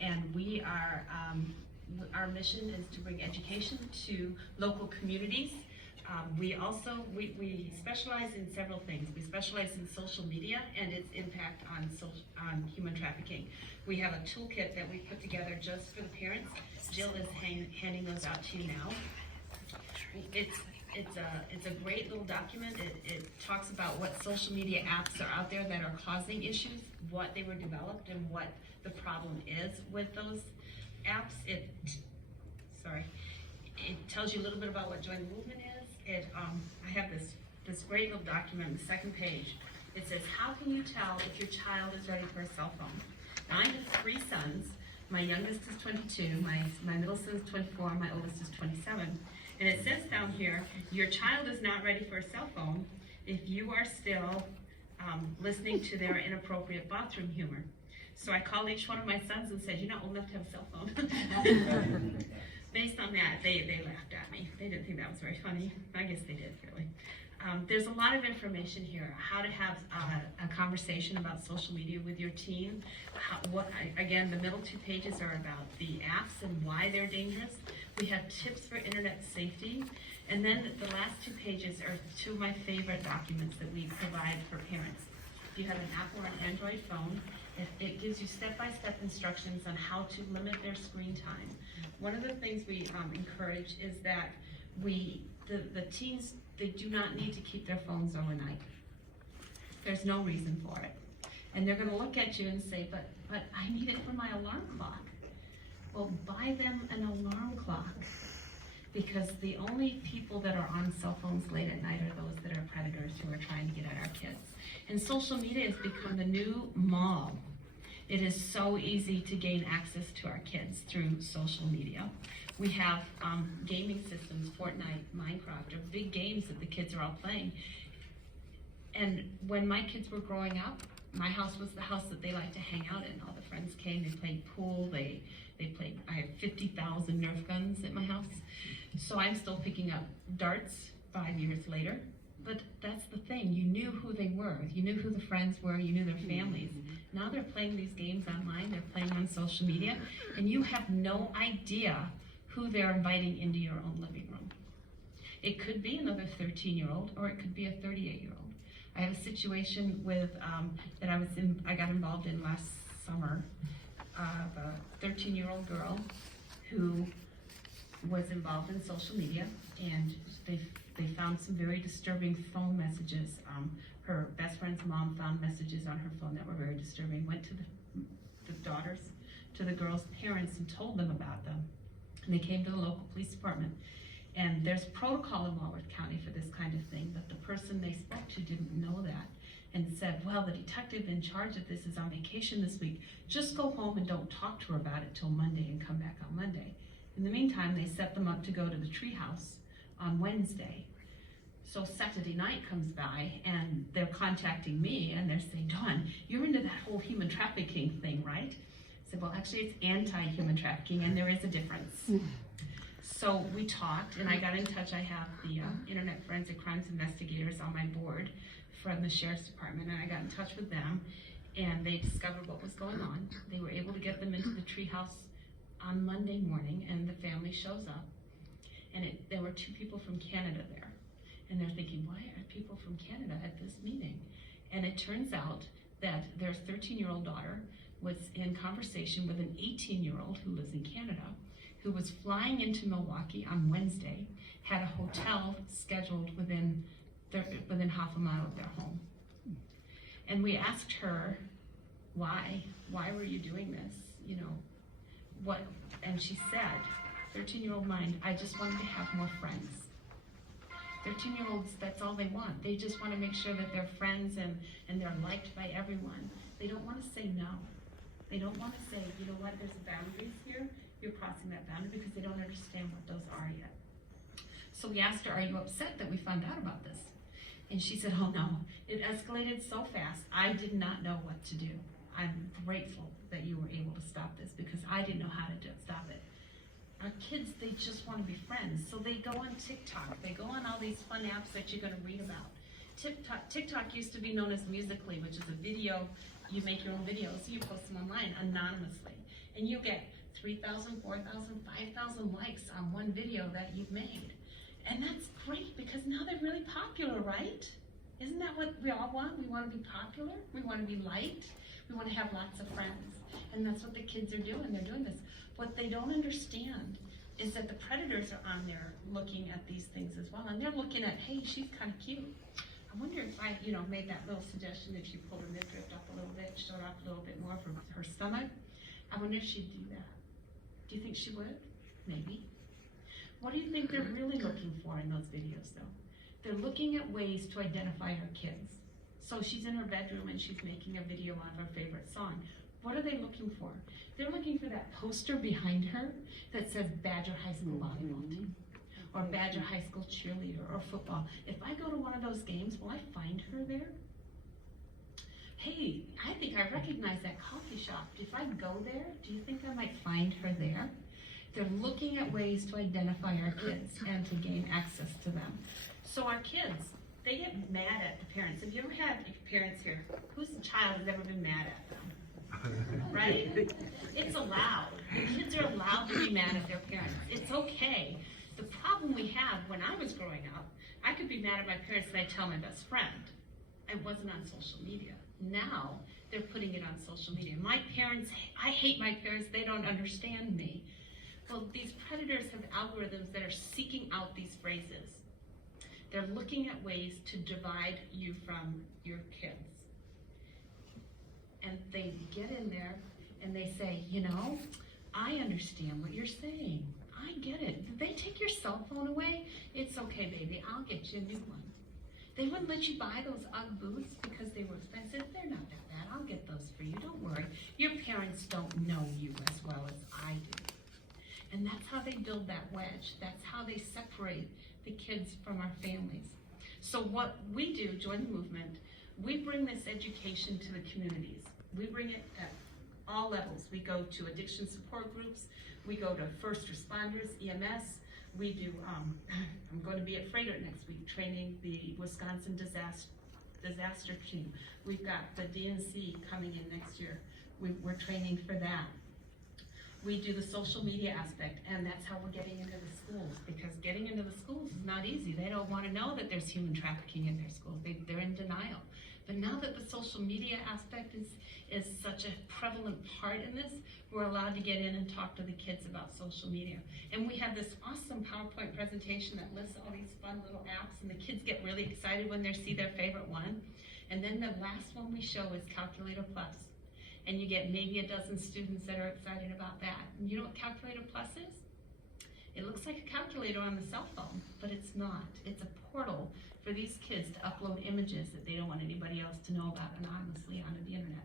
And we are, our mission is to bring education to local communities. We specialize in several things. We specialize in social media and its impact on human trafficking. We have a toolkit that we put together just for the parents. Jill is handing those out to you now. It's a great little document. It talks about what social media apps are out there that are causing issues, what they were developed, and what the problem is with those apps. It tells you a little bit about what Join the Movement is. I have this great little document on the second page. It says, how can you tell if your child is ready for a cell phone? Now, I have 3 sons. My youngest is 22, my middle son is 24, my oldest is 27. And it says down here, your child is not ready for a cell phone if you are still listening to their inappropriate bathroom humor. So I called each one of my sons and said, you're not old enough to have a cell phone. Based on that, they laughed at me. They didn't think that was very funny. I guess they did, really. There's a lot of information here, how to have a conversation about social media with your teen. Again, the middle 2 pages are about the apps and why they're dangerous. We have tips for internet safety. And then the last 2 pages are 2 of my favorite documents that we provide for parents. If you have an Apple or an Android phone, it gives you step-by-step instructions on how to limit their screen time. One of the things we encourage is that the teens, they do not need to keep their phones overnight. There's no reason for it. And they're going to look at you and say, but I need it for my alarm clock. Well, buy them an alarm clock, because the only people that are on cell phones late at night are those that are predators who are trying to get at our kids. And social media has become the new mall. It is so easy to gain access to our kids through social media. We have gaming systems, Fortnite, Minecraft, are big games that the kids are all playing. And when my kids were growing up, my house was the house that they liked to hang out in. All the friends came, they played pool, they played, I have 50,000 Nerf guns at my house. So I'm still picking up darts 5 years later. But that's the thing, you knew who they were, you knew who the friends were, you knew their families. Now they're playing these games online, they're playing on social media, and you have no idea who they're inviting into your own living room. It could be another 13-year-old, or it could be a 38-year-old. I have a situation with that I got involved in last summer of a 13-year-old girl who was involved in social media, and they found some very disturbing phone messages. Her best friend's mom found messages on her phone that were very disturbing, went to the girls' parents and told them about them. And they came to the local police department. And there's protocol in Walworth County for this kind of thing, but the person they spoke to didn't know that and said, well, the detective in charge of this is on vacation this week. Just go home and don't talk to her about it till Monday and come back on Monday. In the meantime, they set them up to go to the treehouse on Wednesday. So Saturday night comes by and they're contacting me and they're saying, Dawn, you're into that whole human trafficking thing, right? I said, well, actually it's anti-human trafficking and there is a difference. So we talked and I got in touch. I have the Internet Forensic Crimes Investigators on my board from the Sheriff's Department, and I got in touch with them and they discovered what was going on. They were able to get them into the treehouse on Monday morning, and the family shows up, and there were 2 people from Canada there. And they're thinking, why are people from Canada at this meeting? And it turns out that their 13-year-old daughter was in conversation with an 18-year-old who lives in Canada, who was flying into Milwaukee on Wednesday, had a hotel scheduled within half a mile of their home. And we asked her, why were you doing this? You know, what? And she said, 13-year-old mind, I just wanted to have more friends. 13-year-olds, that's all they want. They just want to make sure that they're friends and they're liked by everyone. They don't want to say no. They don't want to say, you know what, there's boundaries here. You're crossing that boundary, because they don't understand what those are yet. So we asked her, are you upset that we found out about this? And she said, oh no, it escalated so fast, I did not know what to do. I'm grateful that you were able to stop this, because I didn't know how to stop it. Our kids, they just want to be friends. So they go on TikTok. They go on all these fun apps that you're going to read about. TikTok used to be known as Musical.ly, which is a video, you make your own videos, you post them online anonymously. and you get 3,000, 4,000, 5,000 likes on one video that you've made. And that's great because now they're really popular, right? Isn't that what we all want? We want to be popular, we want to be liked, we want to have lots of friends. And that's what the kids are doing, they're doing this. What they don't understand is that the predators are on there looking at these things as well. And they're looking at, hey, she's kind of cute. I wonder if I, made that little suggestion, if she pulled her midriff up a little bit, showed off a little bit more for her stomach. I wonder if she'd do that. Do you think she would? Maybe. What do you think they're really looking for in those videos, though? They're looking at ways to identify her kids. So she's in her bedroom and she's making a video on her favorite song. What are they looking for? They're looking for that poster behind her that says Badger High School volleyball team, or Badger High School cheerleader, or football. If I go to one of those games, will I find her there? Hey, I think I recognize that coffee shop. If I go there, do you think I might find her there? They're looking at ways to identify our kids and to gain access to them. So our kids, they get mad at the parents. Have you ever had parents here? Whose child has ever been mad at them? Right? It's allowed. The kids are allowed to be mad at their parents. It's okay. The problem we have, when I was growing up, I could be mad at my parents and I'd tell my best friend. It wasn't on social media. Now, they're putting it on social media. My parents, I hate my parents, they don't understand me. Well, these predators have algorithms that are seeking out these phrases. They're looking at ways to divide you from your kids. And they get in there and they say, I understand what you're saying. I get it. Did they take your cell phone away? It's okay, baby. I'll get you a new one. They wouldn't let you buy those UGG boots because they were expensive. They're not that bad. I'll get those for you. Don't worry. Your parents don't know you as well as I do. And that's how they build that wedge. That's how they separate the kids from our families. So what we do, Join the Movement, we bring this education to the communities. We bring it at all levels. We go to addiction support groups. We go to first responders, EMS. We do, I'm going to be at Freighter next week, training the Wisconsin disaster team. We've got the DNC coming in next year. We're training for that. We do the social media aspect, and that's how we're getting into the schools, because getting into the schools is not easy. They don't want to know that there's human trafficking in their schools. They're in denial. But now that the social media aspect is such a prevalent part in this, we're allowed to get in and talk to the kids about social media. And we have this awesome PowerPoint presentation that lists all these fun little apps, and the kids get really excited when they see their favorite one. And then the last one we show is Calculator Plus. And you get maybe a dozen students that are excited about that. And you know what Calculator Plus is? It looks like a calculator on the cell phone, but it's not. It's a portal for these kids to upload images that they don't want anybody else to know about anonymously onto the internet.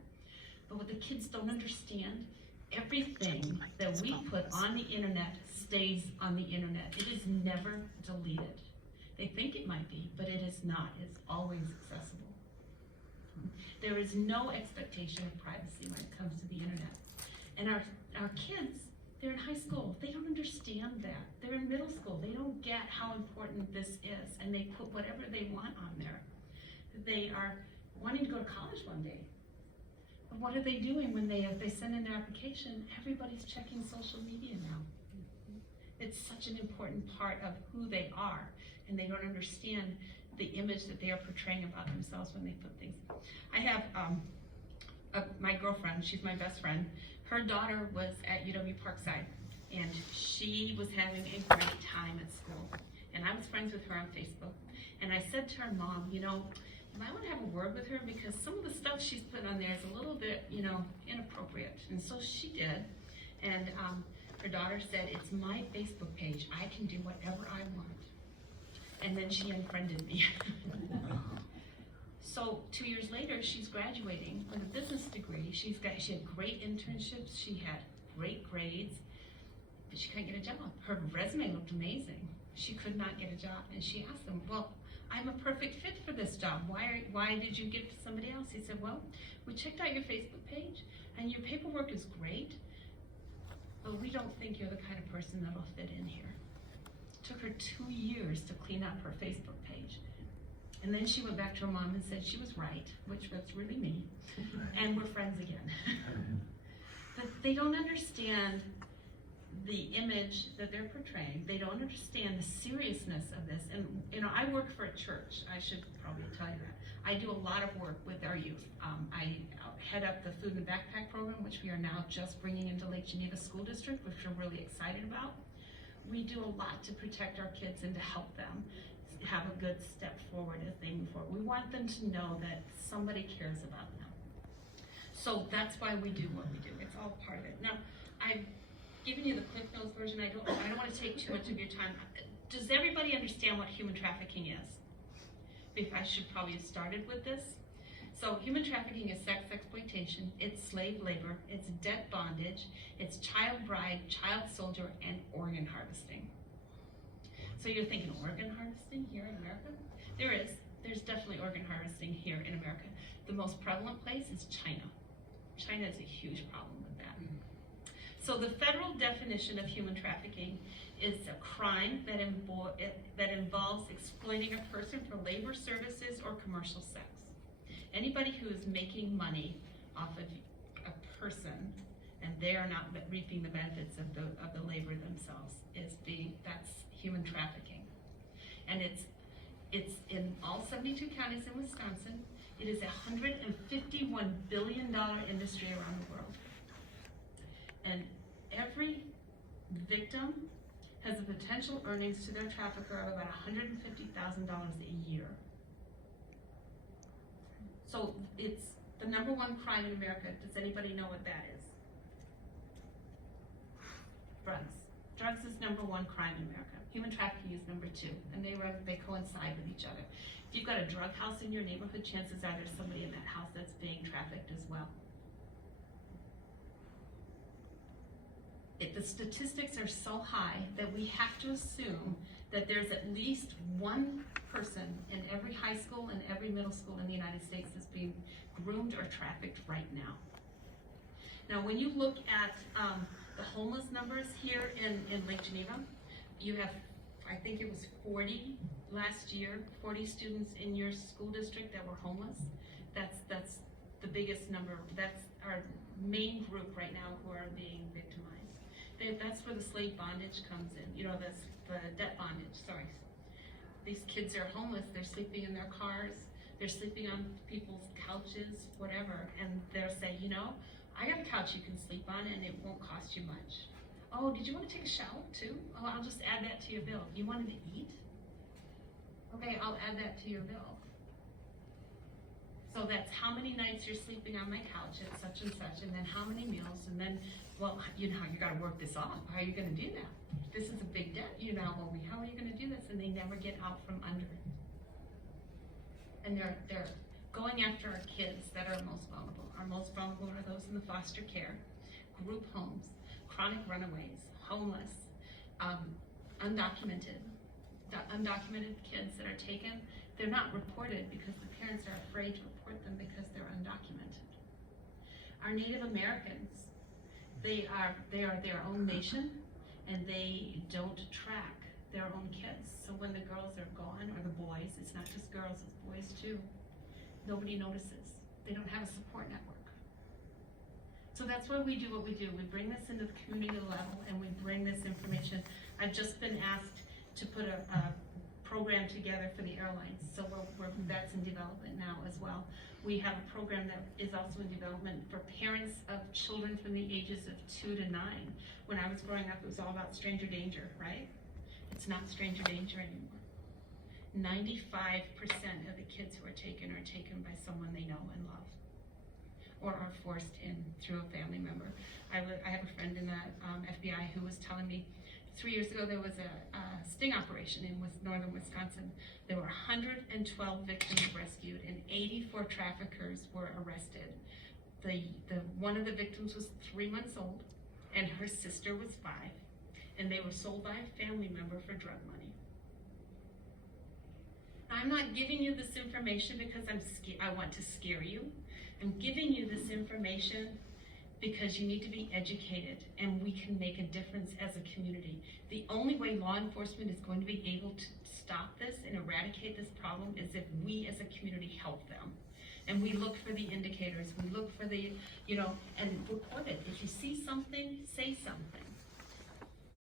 But what the kids don't understand, everything that we put on the internet stays on the internet. It is never deleted. They think it might be, but it is not. It's always accessible. There is no expectation of privacy when it comes to the internet. And our kids, they're in high school. They don't understand that. They're in middle school. They don't get how important this is. And they put whatever they want on there. They are wanting to go to college one day. But what are they doing when they send in their application? Everybody's checking social media now. It's such an important part of who they are. And they don't understand the image that they are portraying about themselves when they put things. I have my girlfriend, she's my best friend. Her daughter was at UW Parkside, and she was having a great time at school. And I was friends with her on Facebook. And I said to her mom, you might want to have a word with her because some of the stuff she's put on there is a little bit, inappropriate. And so she did. And her daughter said, it's my Facebook page. I can do whatever I want. And then she unfriended me. So 2 years later, she's graduating with a business degree. She had great internships. She had great grades, but she couldn't get a job. Her resume looked amazing. She could not get a job. And she asked them, well, I'm a perfect fit for this job. Why did you give it to somebody else? He said, well, we checked out your Facebook page, and your paperwork is great, but we don't think you're the kind of person that'll fit in here. It took her 2 years to clean up her Facebook page. And then she went back to her mom and said she was right, which was really me, and we're friends again. But they don't understand the image that they're portraying. They don't understand the seriousness of this. And I work for a church. I should probably tell you that. I do a lot of work with our youth. I head up the Food in the Backpack program, which we are now just bringing into Lake Geneva School District, which we're really excited about. We do a lot to protect our kids and to help them have a good step forward as they move forward. We want them to know that somebody cares about them. So that's why we do what we do. It's all part of it. Now, I've given you the Cliff Notes version. I don't want to take too much of your time. Does everybody understand what human trafficking is? I should probably have started with this. So human trafficking is sex exploitation, it's slave labor, it's debt bondage, it's child bride, child soldier, and organ harvesting. So you're thinking organ harvesting here in America? There's definitely organ harvesting here in America. The most prevalent place is China. China is a huge problem with that. So the federal definition of human trafficking is a crime that involves exploiting a person for labor, services, or commercial sex. Anybody who is making money off of a person and they are not reaping the benefits of the labor themselves that's human trafficking. And it's in all 72 counties in Wisconsin. It is a $151 billion industry around the world. And every victim has a potential earnings to their trafficker of about $150,000 a year. So it's the #1 crime in America. Does anybody know what that is? Drugs. Drugs is #1 crime in America. Human trafficking is #2, and they coincide with each other. If you've got a drug house in your neighborhood, chances are there's somebody in that house that's being trafficked as well. The statistics are so high that we have to assume that there's at least one person in every high school and every middle school in the United States that's being groomed or trafficked right now. Now, when you look at the homeless numbers here in Lake Geneva, you have, I think it was 40 last year, 40 students in your school district that were homeless. That's the biggest number. That's our main group right now who are being victimized. That's where the slave bondage comes in, the debt bondage, sorry. These kids are homeless, they're sleeping in their cars, they're sleeping on people's couches, whatever, and they'll say, I got a couch you can sleep on and it won't cost you much. Oh, did you want to take a shower too? Oh, I'll just add that to your bill. You wanted to eat? Okay, I'll add that to your bill. So that's how many nights you're sleeping on my couch at such and such, and then how many meals, and then, well, you got to work this off. How are you going to do that? This is a big debt. How are you going to do this? And they never get out from under it. And they're going after our kids that are most vulnerable. Our most vulnerable are those in the foster care, group homes, chronic runaways, homeless, undocumented kids that are taken. They're not reported because the parents are afraid to report them because they're undocumented. Our Native Americans, they are their own nation, and they don't track their own kids. So when the girls are gone, or the boys, it's not just girls, it's boys too, nobody notices. They don't have a support network. So that's why we do what we do. We bring this into the community level, and we bring this information. I've just been asked to put a program together for the airlines, so that's in development now as well. We have a program that is also in development for parents of children from the ages of 2 to 9. When I was growing up, it was all about stranger danger, right? It's not stranger danger anymore. 95% of the kids who are taken by someone they know and love, or are forced in through a family member. I have a friend in the FBI who was telling me 3 years ago there was a sting operation in northern Wisconsin. There were 112 victims rescued and 84 traffickers were arrested. One of the victims was 3 months old and her sister was 5, and they were sold by a family member for drug money. I'm not giving you this information because I want to scare you. I'm giving you this information because you need to be educated, and we can make a difference as a community. The only way law enforcement is going to be able to stop this and eradicate this problem is if we as a community help them. And we look for the indicators, we look for the, you know, and report it. If you see something, say something.